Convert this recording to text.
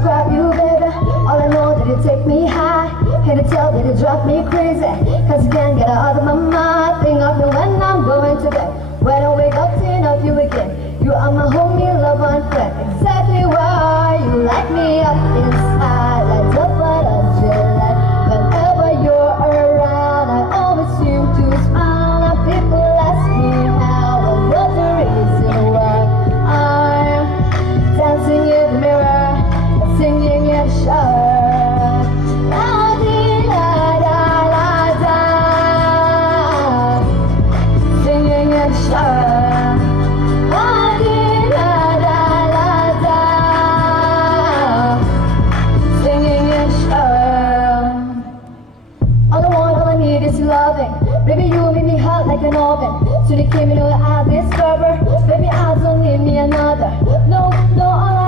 describe you, baby. All I know that you take me high. Hate to tell that you drive me crazy, cause you can't get out of my mind. Think of you when I'm going to bed. When I wake up, think of you again. You are my homie, love and friend. Exactly why you light me up inside, like the butterfly. Whenever you're around, I always seem to smile. And people ask me how, and what's the reason why I'm dancing in the mirror, singing in the shower. Singing in the shower. Baby, you make me hot like an oven. So they came in, I discover. Baby, I don't need me another. No, all